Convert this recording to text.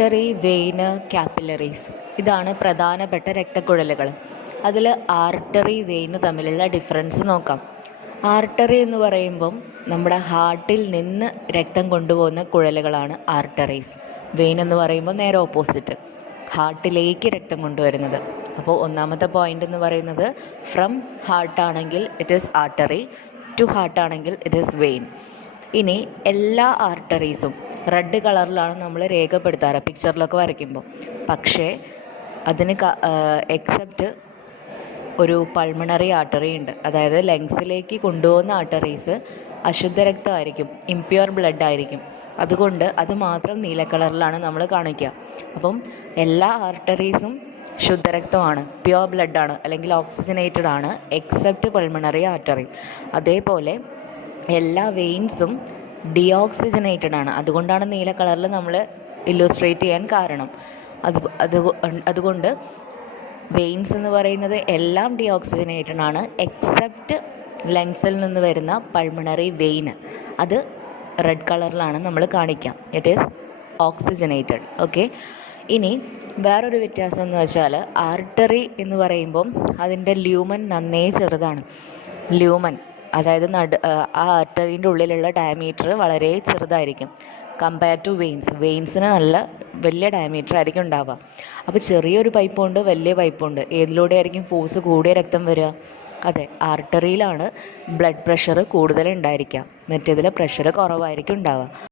Artery, Wayne, capillaries ഇതാണ് പ്രധാനപ്പെട്ട രക്തക്കുഴലുകൾ. അതിൽ ആർട്ടറി, വെയിന് തമ്മിലുള്ള ഡിഫറൻസ് നോക്കാം. ആർട്ടറി എന്ന് പറയുമ്പം നമ്മുടെ ഹാർട്ടിൽ നിന്ന് രക്തം കൊണ്ടുപോകുന്ന കുഴലുകളാണ് ആർട്ടറീസ്. വെയിൻ എന്ന് പറയുമ്പോൾ നേരെ ഓപ്പോസിറ്റ്, ഹാർട്ടിലേക്ക് രക്തം കൊണ്ടുവരുന്നത്. അപ്പോൾ ഒന്നാമത്തെ പോയിന്റ് എന്ന് പറയുന്നത് ഫ്രം ഹാർട്ടാണെങ്കിൽ ഇറ്റ് ഈസ് ആർട്ടറി, ടു ഹാർട്ടാണെങ്കിൽ ഇറ്റ് ഈസ് വെയിൻ. ഇനി എല്ലാ ആർട്ടറീസും റെഡ് കളറിലാണ് നമ്മൾ രേഖപ്പെടുത്താറ് പിക്ചറിലൊക്കെ വരയ്ക്കുമ്പോൾ. പക്ഷേ അതിന് എക്സെപ്റ്റ് ഒരു പൾമണറി ആർട്ടറി ഉണ്ട്, അതായത് ലങ്സിലേക്ക് കൊണ്ടുപോകുന്ന ആർട്ടറീസ് അശുദ്ധ രക്തമായിരിക്കും, ഇംപ്യൂർ ബ്ലഡ് ആയിരിക്കും. അതുകൊണ്ട് അത് മാത്രം നീല കളറിലാണ് നമ്മൾ കാണിക്കുക. അപ്പം എല്ലാ ആർട്ടറീസും ശുദ്ധരക്തമാണ്, പ്യുവർ ബ്ലഡാണ്, അല്ലെങ്കിൽ ഓക്സിജനേറ്റഡ് ആണ്, എക്സെപ്റ്റ് പൾമണറി ആർട്ടറി. അതേപോലെ എല്ലാ വെയിൻസും ഡിയോക്സിജനേറ്റഡ് ആണ്. അതുകൊണ്ടാണ് നീല കളറിൽ നമ്മൾ ഇല്ലുസ്ട്രേറ്റ് ചെയ്യാൻ കാരണം. അതുകൊണ്ട് വെയിൻസ് എന്ന് പറയുന്നത് എല്ലാം ഡിയോക്സിജനേറ്റഡ് ആണ്, എക്സെപ്റ്റ് ലങ്സിൽ നിന്ന് വരുന്ന പൾമണറി വെയിന്. അത് റെഡ് കളറിലാണ് നമ്മൾ കാണിക്കുക, ഇറ്റ് ഈസ് ഓക്സിജനേറ്റഡ്. ഓക്കെ. ഇനി വേറൊരു വ്യത്യാസം എന്ന് വെച്ചാൽ ആർട്ടറി എന്ന് പറയുമ്പം അതിൻ്റെ ല്യൂമൻ നന്നേ ചെറുതാണ്. ല്യൂമൻ അതായത് ആ ആർട്ടറിൻ്റെ ഉള്ളിലുള്ള ഡയമീറ്റർ വളരെ ചെറുതായിരിക്കും കമ്പയർ ടു വെയിൻസ്. വെയിൻസിന് നല്ല വലിയ ഡയമീറ്റർ ആയിരിക്കും ഉണ്ടാവുക. അപ്പോൾ ചെറിയൊരു പൈപ്പുണ്ട്, വലിയ പൈപ്പുണ്ട്. ഏതിലൂടെ ആയിരിക്കും ഫോഴ്സ് കൂടിയ രക്തം വരിക? അതെ, ആർട്ടറിയിലാണ് ബ്ലഡ് പ്രഷർ കൂടുതൽ ഉണ്ടായിരിക്കുക, മറ്റേതിൽ പ്രഷർ കുറവായിരിക്കും ഉണ്ടാവുക.